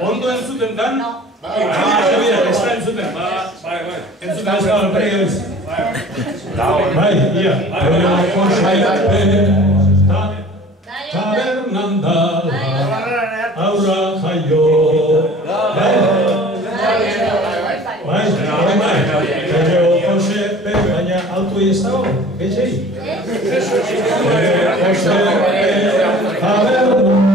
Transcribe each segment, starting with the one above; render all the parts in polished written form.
Ondo entzuten dan? Ez da entzuten, entzuten ez da, bai, ia. Tabernan dala, aurra jaio. Bai, Pello Josepe, baina autoi ez dago, etxei? Josepe, tabernan.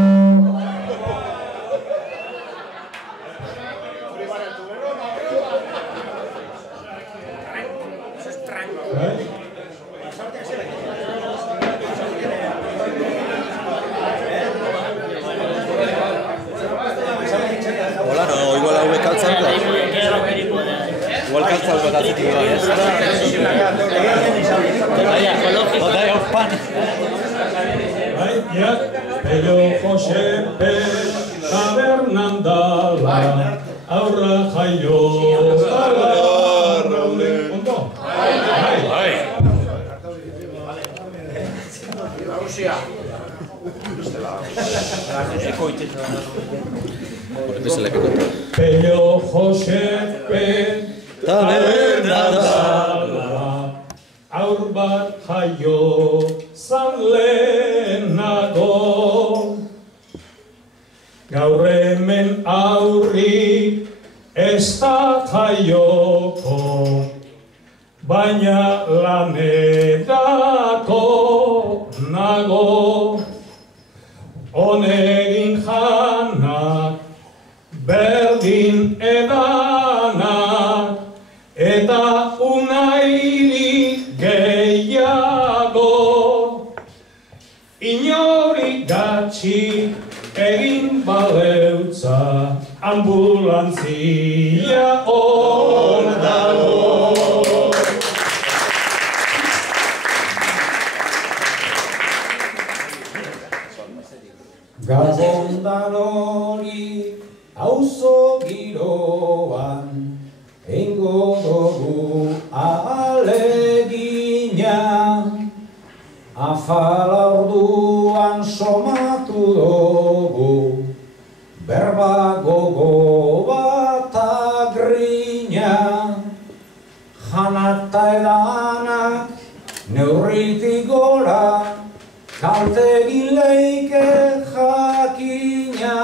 Igual calzado con el Pello Josepe, tabernan dala, aurra jaio. Ondo? Bai. Pello Josepe, tabernan dala, aur bat jaio zan lehenago. Gaur hemen aurri ez da jaioko, baina lanerako nago. Honegin janak, berdin edanak, eta unairik gehiago. Inori gatxi egin baleutza, ambulantzia hor dago. Gabon danori auzo giroan, eingo dugu ahalegina. Afala orduan somatu dugu, berba gogo bat agrina. Janata edanak neurritik gora, kalte gileike jakina.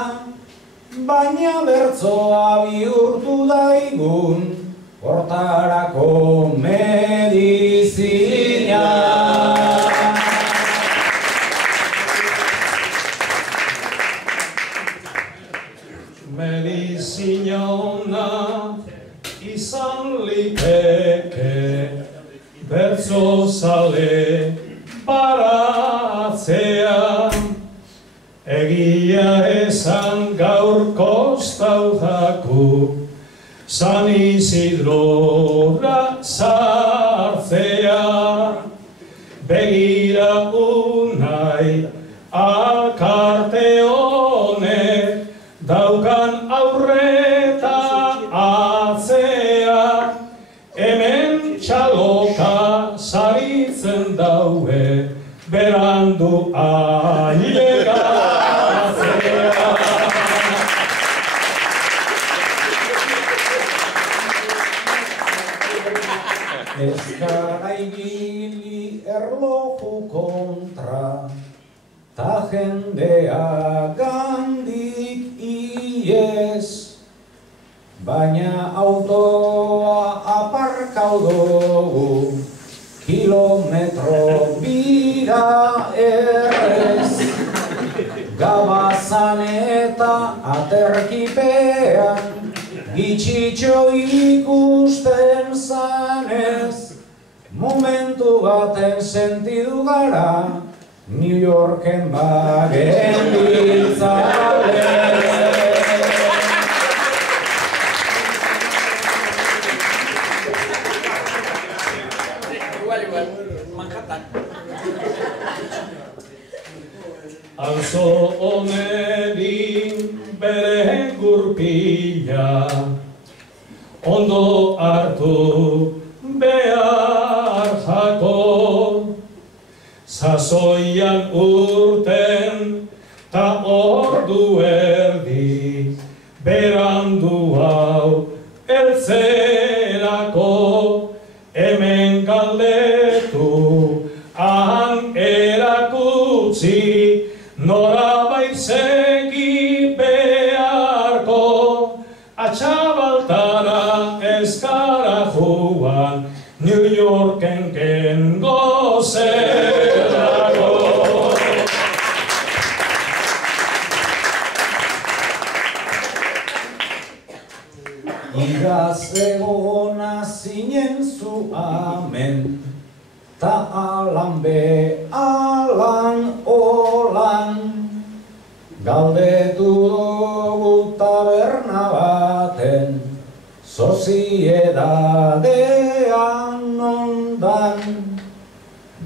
Baina bertzoa bihurtu daigun, hortarako medizina. Medizina ona izan liteke, bertzo zale baratzea. Egia esan gaur kostau jaku, San Isidrora sartzea. Begira unai alkarte honek, daukan aurreta atzea. Hemen txaloka saritzen daue, berandu ailegatzea. Eskara ibili erloju kontra, ta jendea gandik iez. Baina autoa aparkau dugu, kilometro bira errez. Gabazan eta aterkipean, gitxitxo ikusten zanez. Momentu baten sentidu gara, New Yorken bagen biltzale. Auzo honedin bere gurpila, ondo hartu behar jako. sasoian urten, ta ordu erdi, berandu hau eltzerako, hemen galdetu, han erakutsi, norabait segi beharko, atxabaltara ezkara joan, New Yorken kengo zerrako. Igaz egona zinen zu amen, ta alan be alan olan, galdetu dugu taberna baten, soziedadean ondan,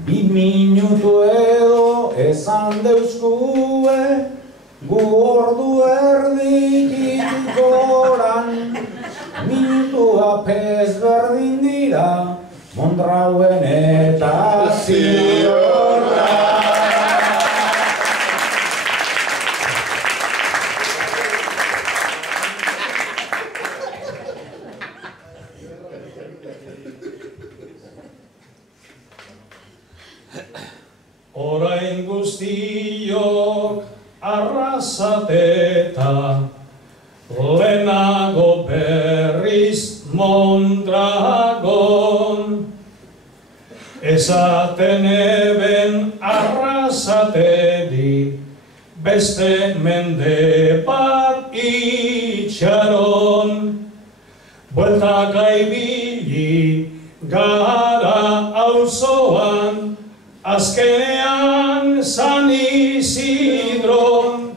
2 minutu edo esan deuzkue, gu ordu erditik goran, minutua pez berdin dira, Mondrauen eta Ziorra. Orain guztiok arrasateta, lehenago berriz Mondragon, esaten eben arrasatedi, beste mende bat itxaron, bueltaka ibili gara auzoan, azkenean San Isidron,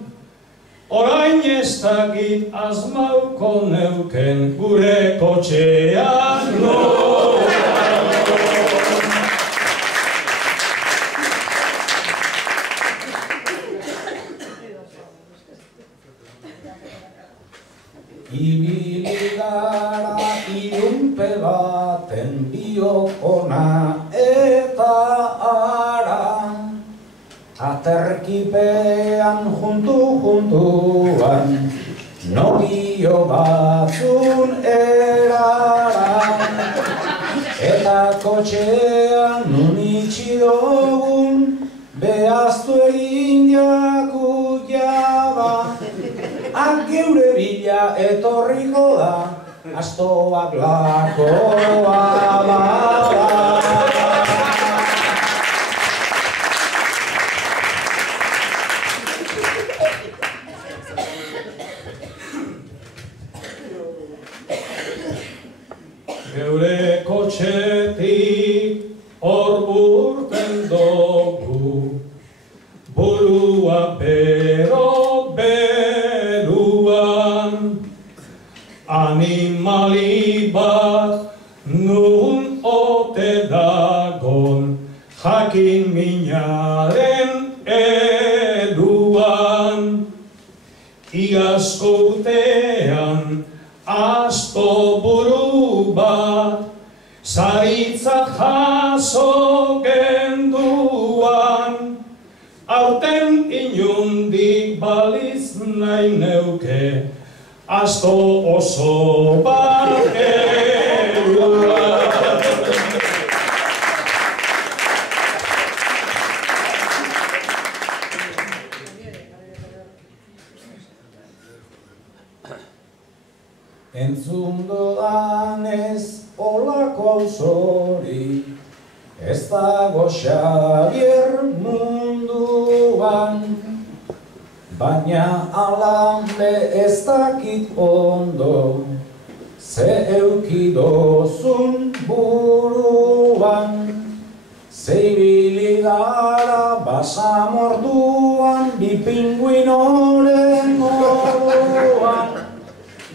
orain ez dakit asmauko neuken gure kotxean norago. Ibili gara ilunpe baten biok ona eta ara, aterkipean juntuan, nobio batzun eraran, eta kotxean nun itxiogun, behaztu egin jaku jaba, geure bila etorriko da, astoak lakoa bada. Geure kotxetik hor burten dugu, burua bero beruan, animali bat nun ote dagon, jakin minaren eduan, iazko urtean asto buru bat, zaritza jaso genduan, aurten inundik baliz nahi neuke, asto oso bat eruan. Entzun dodanez olako auzori, ez dago Xabier munduan, baina alambe ez dakit ondo, ze eukidozun buruan, ze ibili gara basamorduan, bi pinguinoren moruan,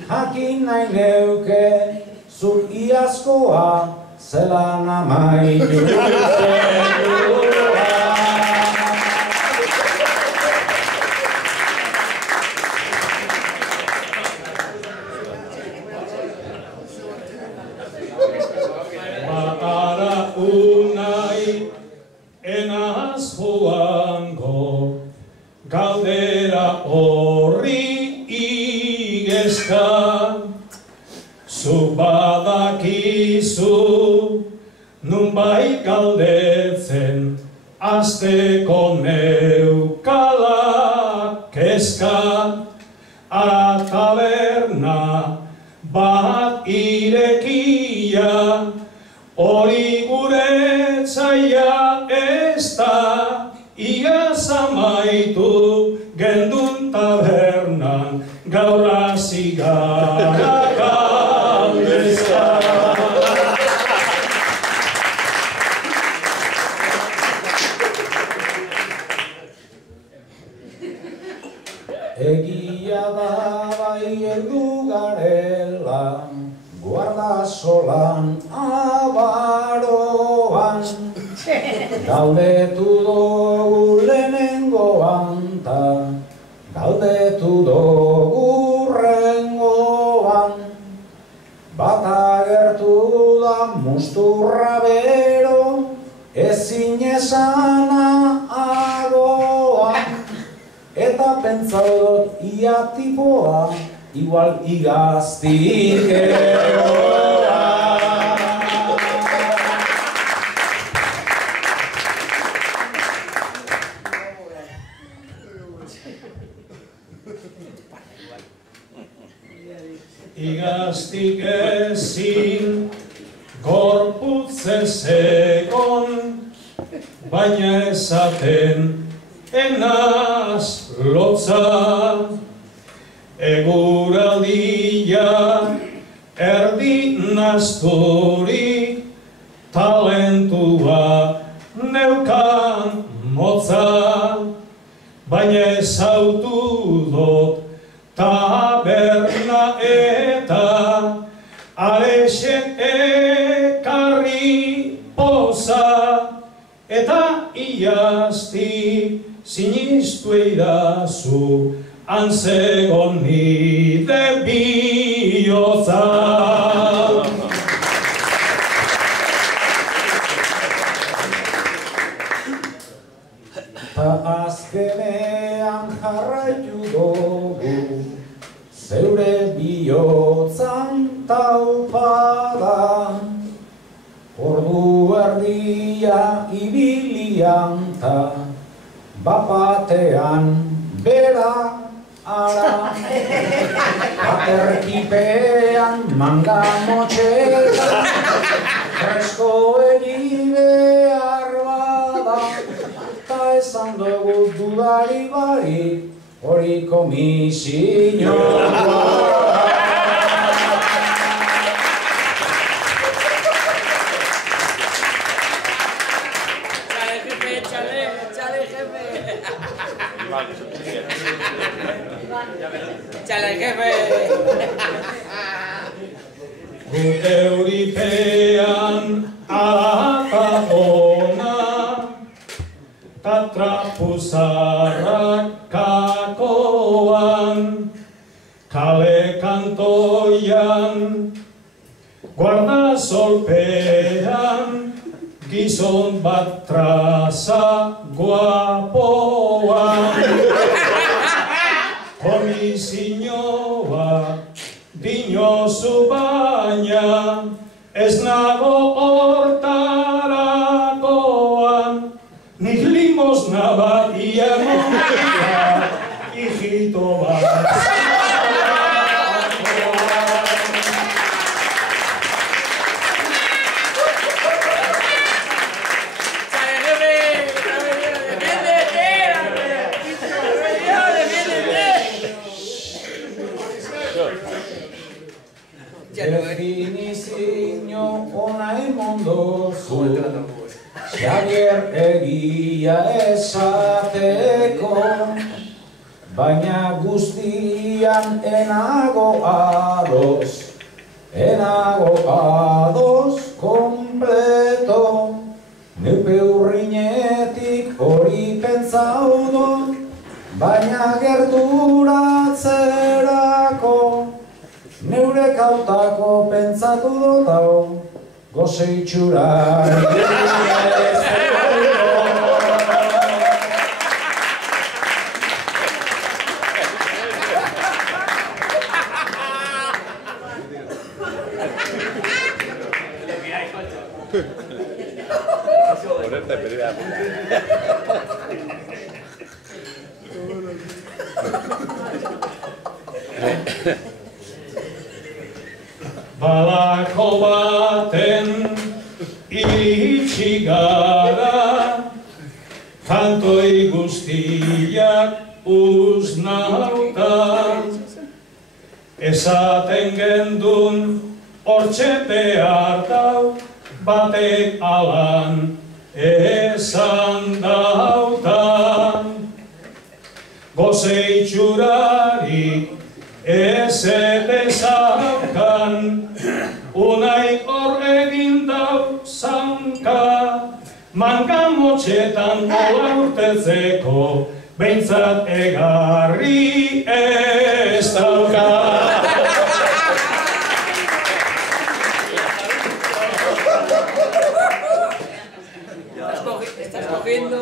jakin nahi neuke, zur iazkoa, zelan amaitu zenua. Bakara unai enaz nonbait galdetzen, asteko neukala kezka, ara taberna bat irekia, hori gure txaia ez da, igaz amaitu gendun tabernan, gaur hasi gara galdezka. Egia da bai heldu garela, guardasolan abaroan, galdetu dugu lehenengoan, galdetu dugu rengoan, bat agertu da musturra bero, ezin esana agoan, eta pentsau dut ia tipoa, igual igaztik eroa. Igaztik ezin gorputz egon, baina esaten enaz lotza, eguraldia erdi nazturik, talentua neukan motza, baina ezautu dut taberna eta arexek ekarri poza, eta iaztik sinistu eidazu, antzegon nire bihotza. Ta azkenean jarraitu dugu, zeure bihotzan taupada, ordu erdia ibilian ta, bapatean bera ara, aterkipean manga motxetan, fresko egi behar bada, ta esan dugu dudari barik, hori komisioa. Txale, jefe! Guk euripean alata ona, ta trapuzarrak kakoan, kale kantoian, guarda solpean, gizon bat traza guapoan. Komisioa dinozu baina, ez nago hortarakoan, nik limosna bat iamontia, hijito bat. Definizio ona emondozu, Xavier egia esateko, baina guztian enago ados kompleto, neupe urrinetik hori pentsau dut, baina gerturatzerako, neure kautako pentsatu dut hau, goze itxurari. Balako baten iritsi gara, kantoi guztiak uznauta, esaten gendun hortxe behar dau, batek alan esan dautan. Goze itxurarik ez ezaukan, unai hor egin dau zanka, manka motxetan hola urtetzeko, behintzat egarri ez dauka. Estás cogiendo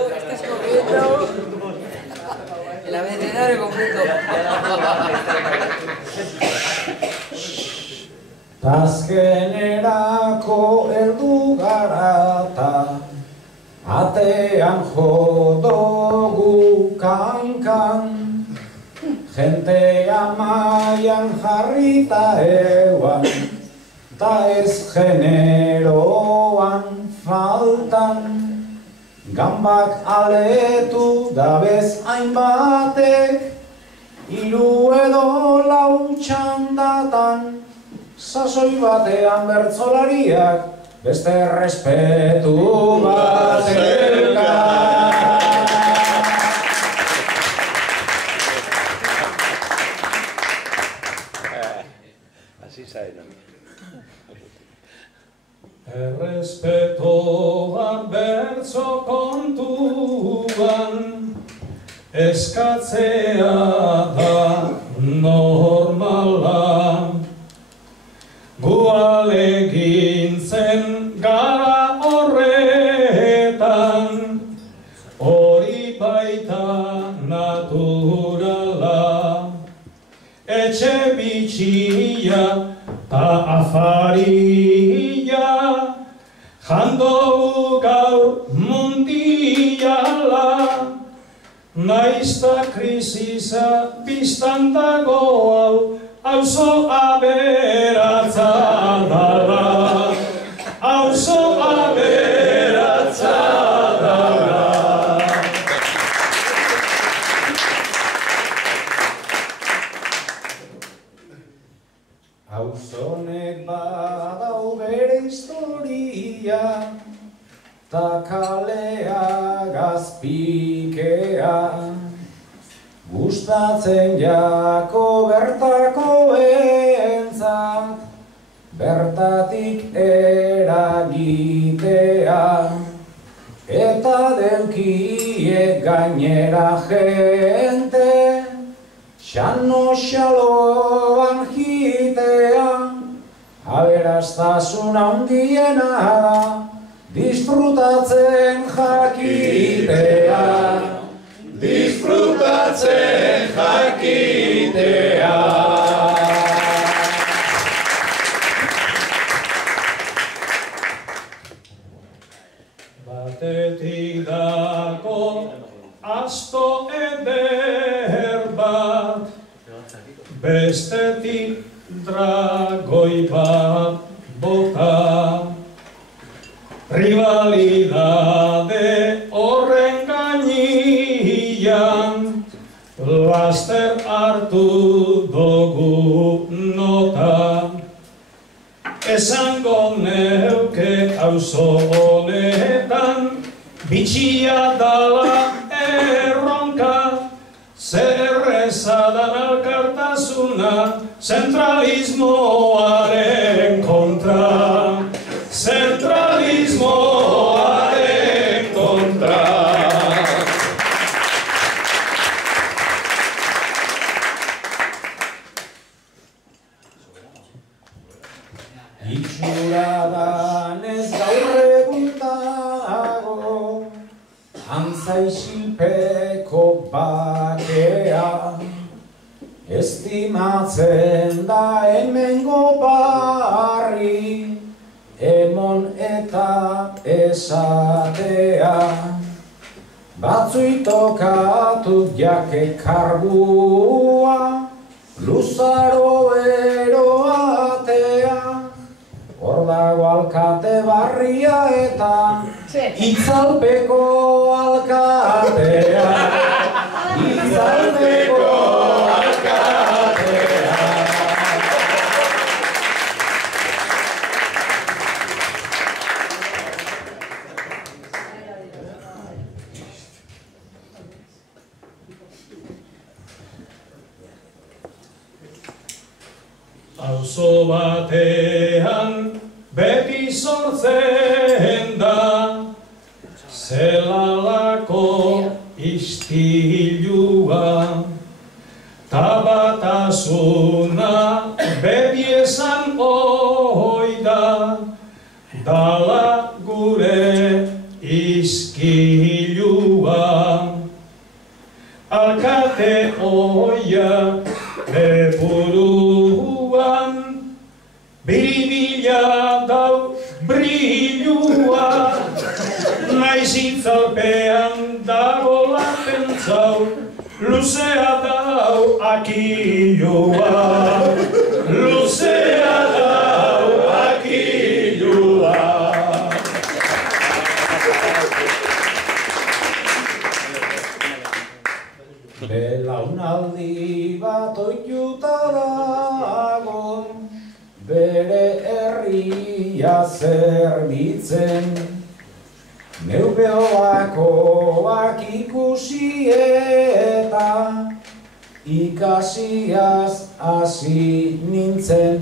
el abecedario completo. Azkenerako heldu gara ta atean jodogu kankan, jentea maian jarrita eguan, ta ez generoan faltan. Gambak aletu dabez hainbatek, hiru edo lau txandatan, sasoi batean bertsolariak beste respetu bat elkar. Así sabe, ¿no? Errespetoa bertso kontuan, eskatzea da normala. Gu alegintzen gara horretan, hori baita naturala. Etxe bitxia ta afaria, jando gaur mundiala, naizta krisisa biztan dago hau, auzo aberatza dala, auzo aberatza dala. Auzonek badau bere historia, ta kalea gazpikea, gustatzen jako bertako entzat, bertatik eragitea, eta delkiek gainera jente, xano xaloan jitea, aberastasuna handiena da, disfrutatzen jakitea, disfrutatzen jakitea. Batetik dago asto eder bat, bestetik dragoi bat bota. Rivalidade horren gainian, laster hartu dugu nota. Esango neuke auzo honetan, bitxia dala erronka, zer ezadan alkartasuna, zentralismoaren kontra. Zentralismoaren kontra. Itxuradan ez gaur eguntago, antza isilpeko bakea, estimatzen da hemengo barri, emon eta esatea, batzui tokatu jake kargua, luzaro eroatea, hor dago alkate barria eta itzalpeko alkatea, itzalpeko alkatea. Auzo batean beti sortzen da zelalako istilua, ta batasuna beti esan oida, dala gure iskilua. Alkate oia bere buruan, biribila dau brilua, naiz itzalpean dago lapentzau, luzea dau akilua, luzea dau akilua. Belaunaldi bat oituta dago, bere herria zerbitzen, neupeoakoak ikusi eta ikasiaz hasi nintzen,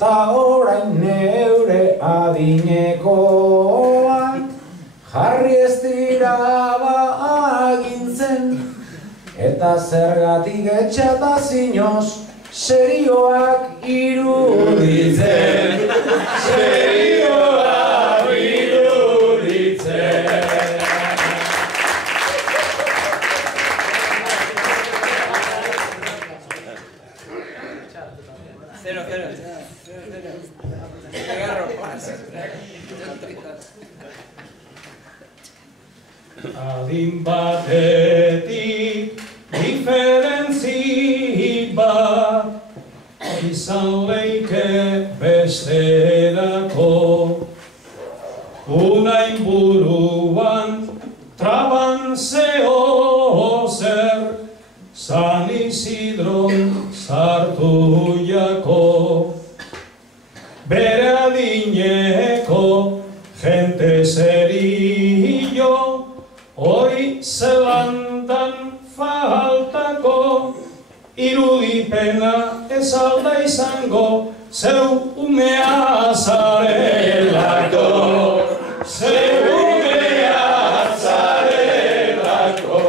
ta orain neure adinekoak jarri ez dira agintzen, eta zergatik etxatazinoz serioak iruditzen, serioak iruditzen. Cero. Agarro. Adin batetik diferentzi bat izan leike besterako, unain buruan traban zeo zer, San Isidron sartu jako, bere adineko jente zerillo, hori zelandan faltako, irudipena ez alda izango, zeu umea zarelako, zeu umea zarelako.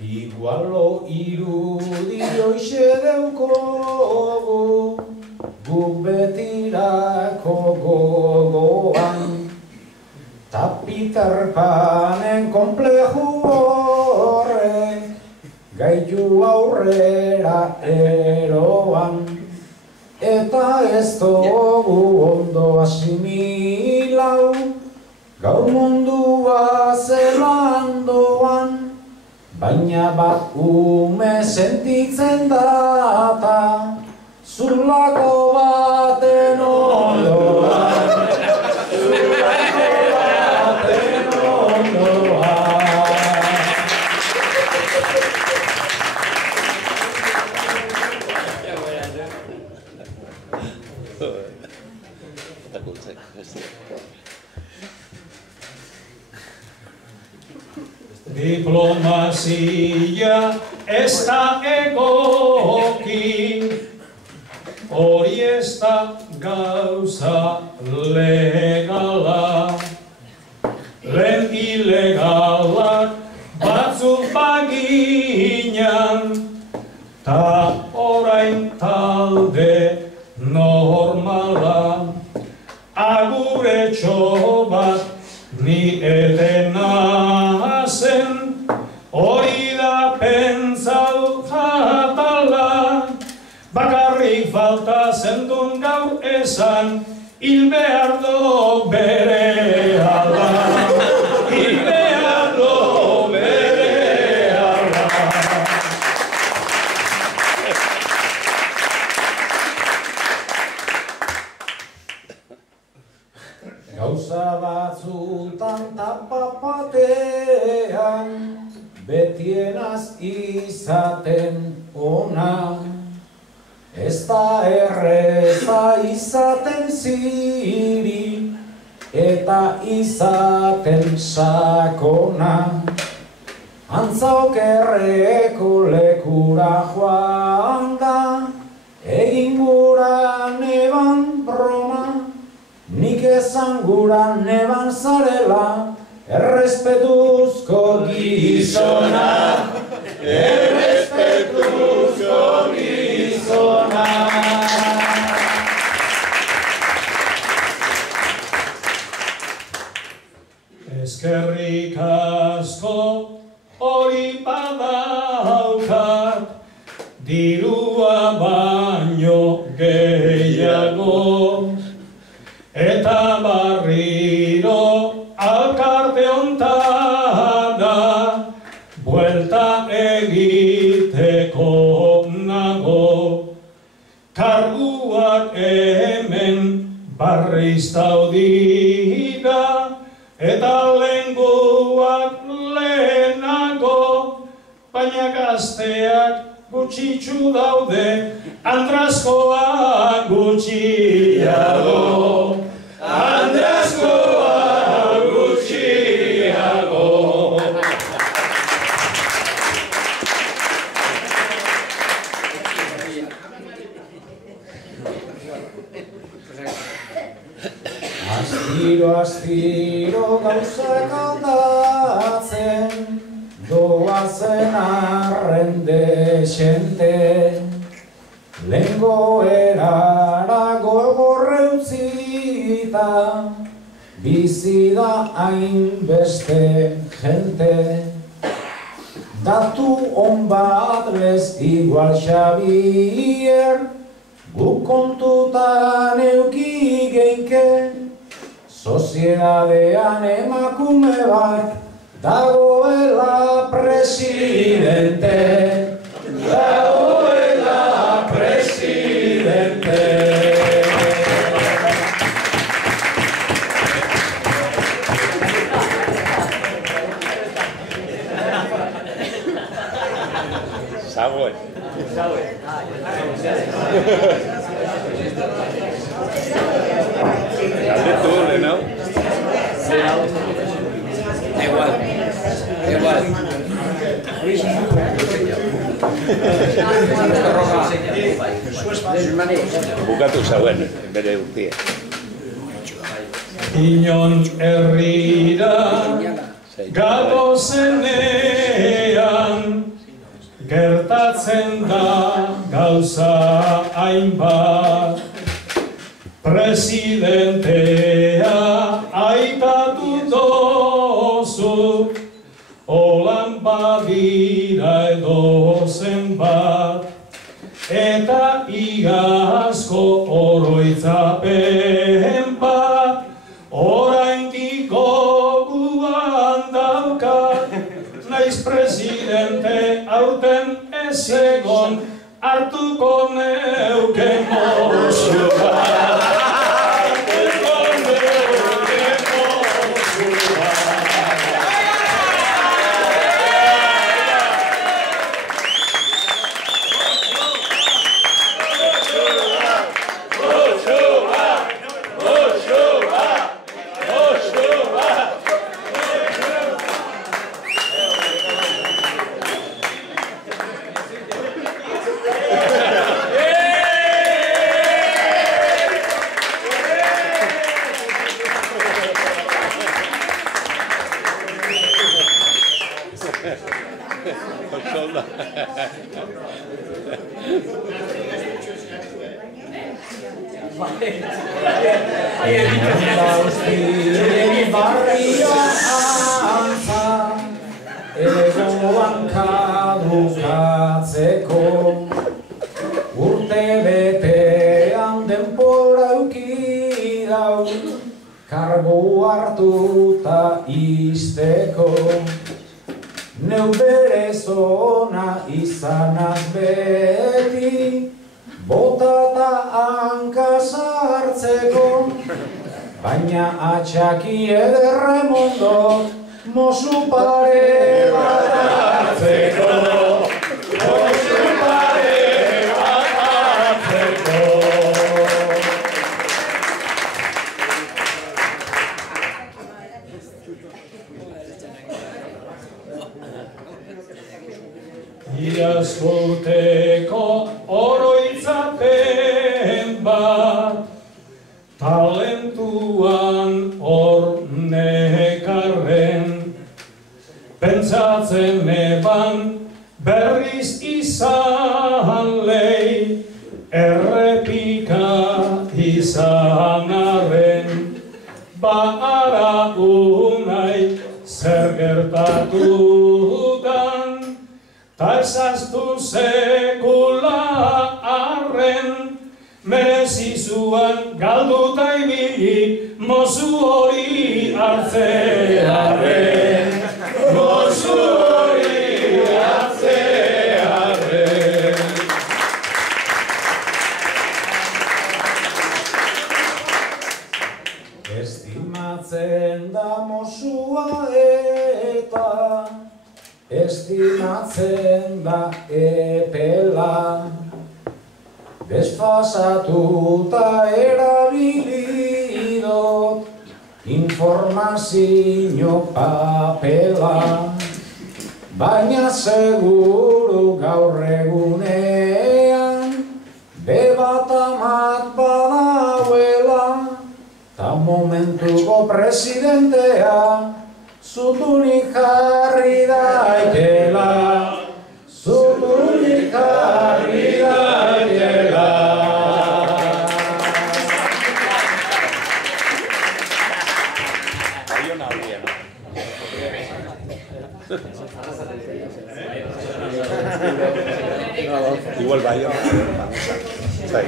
Igualo irudi hoxe deukogu, guk betirako gogoan, ta Peter Panen kompleju horrek gaitu aurrera eroan, eta ez dugu ondo asimilau, gaur mundua zelan doan, baina bat ume sentitzen data, zulako baten ondoan, zulako baten ondoan. Diplomazia ez da egoki, hori ez da gauza legala. Lehen ilegalak batzuk baginan, ta orain talde normala. Aguretxo bat ni etena zen, hori da pentsau jatala, bakarrik falta zendun gaur esan, hil behar do bere ala. Gauza batzutan tapapatean, betienaz izaten ona. Ez da erreza izaten ziri, eta izaten sakona. Antza okerreko lekura joan da, egin gura neban broma. Nik esan gura neban zarela, errespetuzko gizona. Errespetuzko gizona. Eskerrik asko hori badaukat, dirua baino gehiago, eta barriro alkarte ontara buelta egiteko nago. Karguak hemen barriz daudira, eta lenguak lehenago, baina gazteak gutxitxu daude, andrazkoak gutxiago. Andrazkoak gutxiago. Astiro gauzak aldatzen, doazen arren desente. Lengo erara gogorre utzita, bizi da hainbeste jente. Datu on bat bez igual Xabier, gu kontutan euki geinke. Soziedadean emakume bat dagoela presidente. Dagoela presidente. Zagoen. Galdetu, lehenu? Igual. Bukatu zauen, bere urtie. Inon herrira gadozenean, gertatzen da gauza hainbat. Presidentea aitatu dozu, holan badira edozen bat, eta iazko oroitzapen bat, oraindik gogoan daukat, naiz presidente aurten ez egon, hartuko neuke mozioa. Barria antza, egoan kadukatzeko, urte betean denpora eukidau, kargu hartuta izteko. Neu berez ona izanaz beti, botata hanka sartzeko, baina atxaki ederra mondok mosu pare bat hartzeko. Mosu pare bat hartzeko. Iazurteko oroitzapen bat, talentuan hor nekarren, pentsatzen eban berriz izan lei, errepika izan arren, ara unai zer gertatudan, ta ezaztu sekula arren, merezizuan galduta ibili, mozu hori hartzearen. Mozu hori hartzearen. Estimatzen da mozua eta estimatzen da epela, desfasatuta erabilidot informazio papela, baina seguru gaur egunean bebat amat badauela, ta momentuko presidentea zutunik jarri daitela, zutunik jarri daitela. Baiona había, ¿no? Igual Baiona. Está ahí.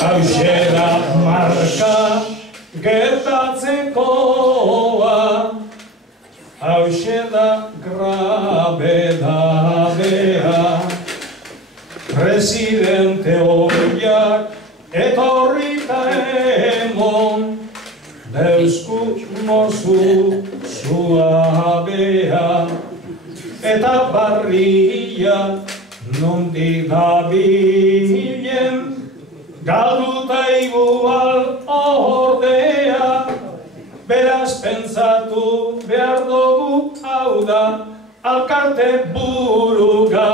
Hauxe da marka gertatzekoa, hauxe da grabedadea, presidente horiak etorrita emon, deusku mozu suabea, eta barria nondik dabilen, galduta igual ordea, beraz pentsatu behar dugu hau da, alkarte burugabea,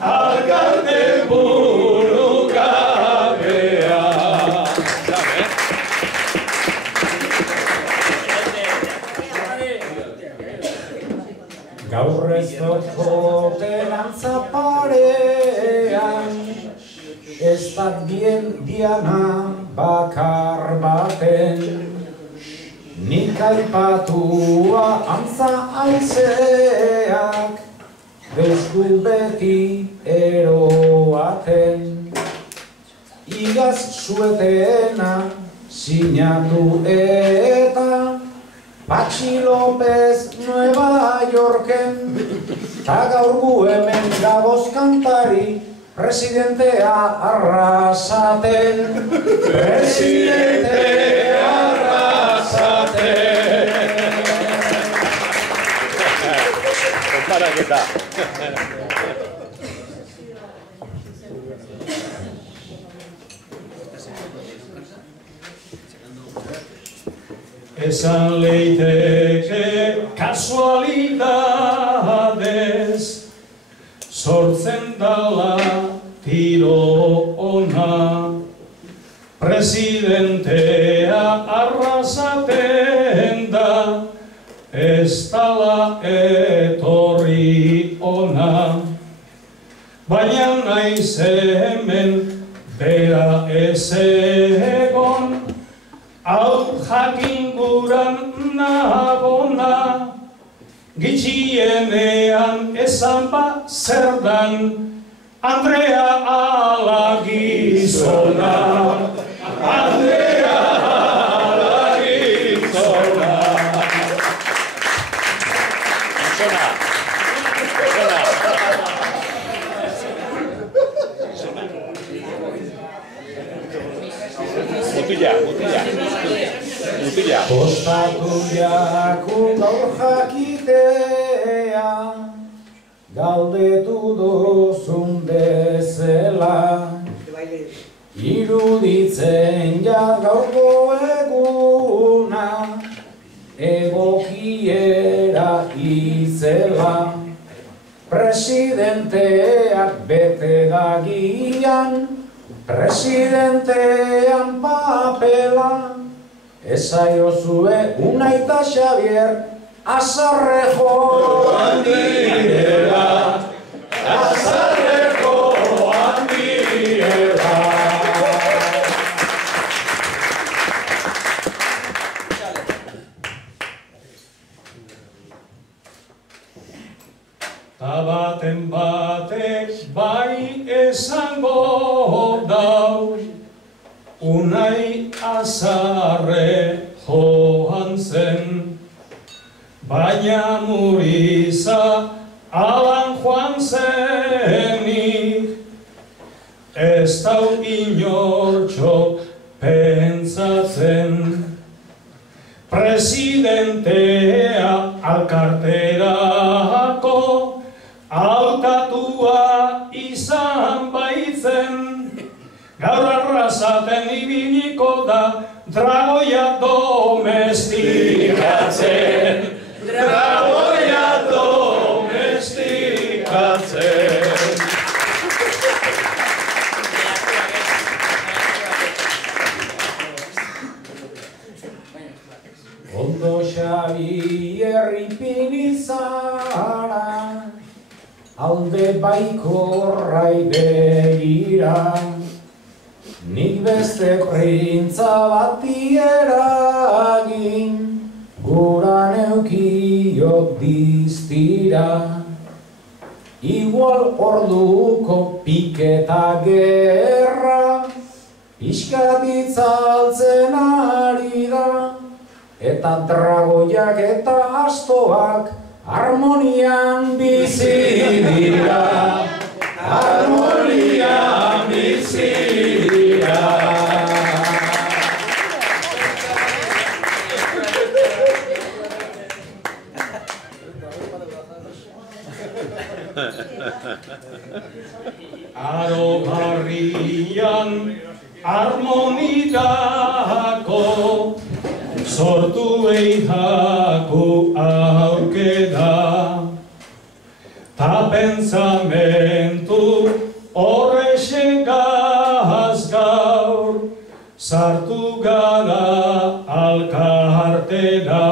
alkarte burugabea. Gaur ez dut joten antzaparean, ez da bien diana bakar baten, nik aipatua antza aizeak, deusku beti eroaten, igaz suetena sinatu eta Patxi López Nueva Yorken, ta gaur gu hemen gaboz kantari, presidentea arrasaten, presidentea arrasaten. Para que está. Esan leiteke kasualidadez, sortzen dala tiro ona, presidentea arrasaten da, ez dala etorri ona, baina naiz hemen bera ez egon, hau jakinguran nagona, gitxienean esan ba zer dan, Andrea ala gizona, Andrea ala gizona. Mutila. Kostatu jaku gaur jakitea, galdetu dozun bezala. Iruditzen ja gaurko eguna, egokiera izela. Presidenteak bete dagian, presidentean papela. Esaiozue Unaita Xabier, azarre joan direla, azarre joan direla. Ta baten batek bai esango dau, Unai azarre joan zen, baina Muriza alan joan zenik, ez dau inortxo pentsatzen. Presidentea alkarterako hautatua izan baitzen, gaur arrasaten ibiliko da dragoia domestikatzen. Dragoia domestikatzen. Ondo Xabier ipini zara, alde baikorrai begira. Nik beste printza bati eragin, gura neukiok diztira. Igual orduko piketa gerra, pixkat itzaltzen ari da, eta dragoiak eta astoak harmonian bizi dira. Harmonian bizi dira. Aro barrian harmonidako sortu eihaku aurkeda, ta pentsamentu horrexegaz gaur sartu gara alkartera.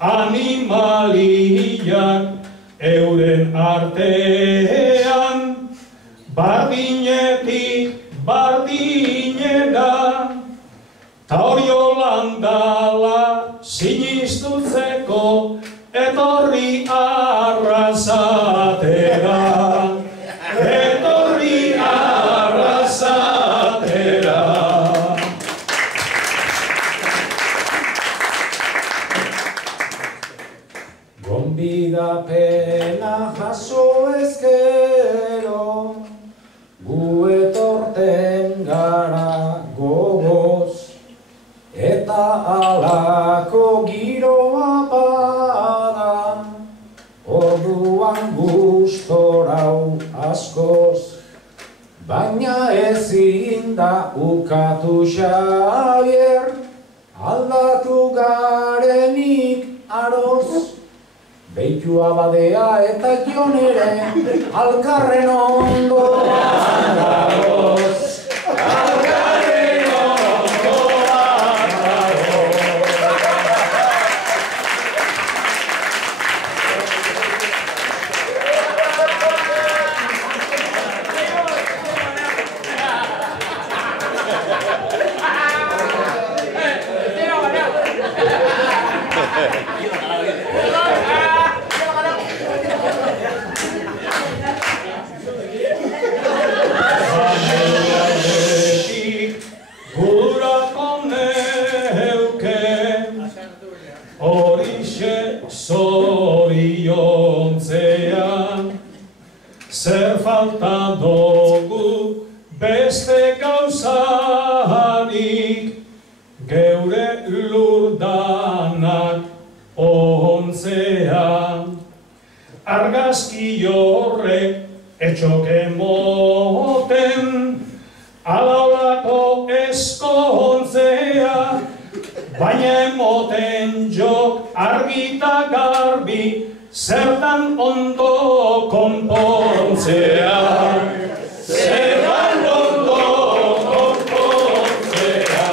Animaliak euren artean bardinetik bardinera, ta hori holandala sinistutzeko etorri arrasatera, etorri arrasatera. Gonbidapena jaso ezkero, gu etorten gara gogoz, eta alako giroa bada, orduan gustorau askoz, baina ezin da ukatu Xabier, aldatu garenik aroz. Beitua badea eta Jon ere alkarren ondoan dagoz. Alkarren ondoan dagoz. horixe zoriontzea, zer falta dugu beste gauzarik, geure lurdanak ontzea. Argazki horrek etxoke moten, alaulako eskontzea, baina emoten jok argita garbi, zertan ondo konpontzea. Zertan ondo konpontzea.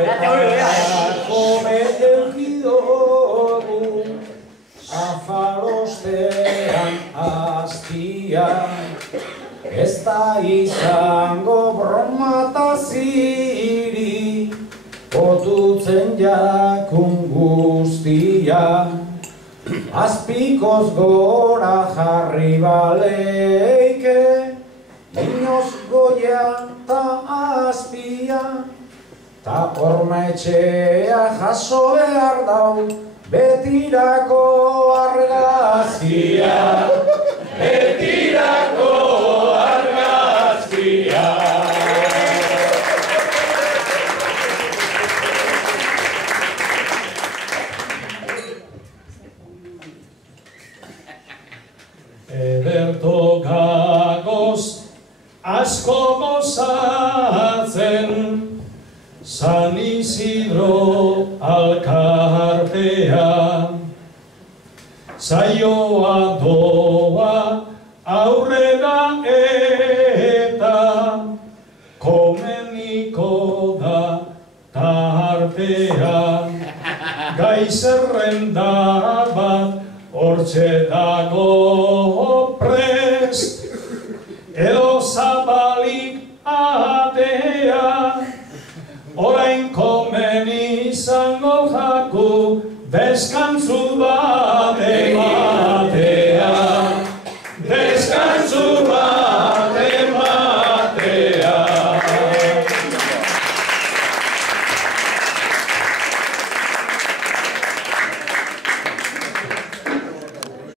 Horretako bedeukidogu afalostean aztian, ez da izango bromataziri, otutzen jakun guztia, azpikoz gora jarri baleike, inoz goia ta azpia, ta hormetxea jaso behar dau, betirako argazkia. Betirako argazkia. Ederto gagoz asko gozatzen, San Isidro alkartea, saioa doa aurrera eta komeniko da tartea. Gai zerrenda bat hortxe dago prest, edo zabalik atea, orain komen izango jaku deskantzu bat eman.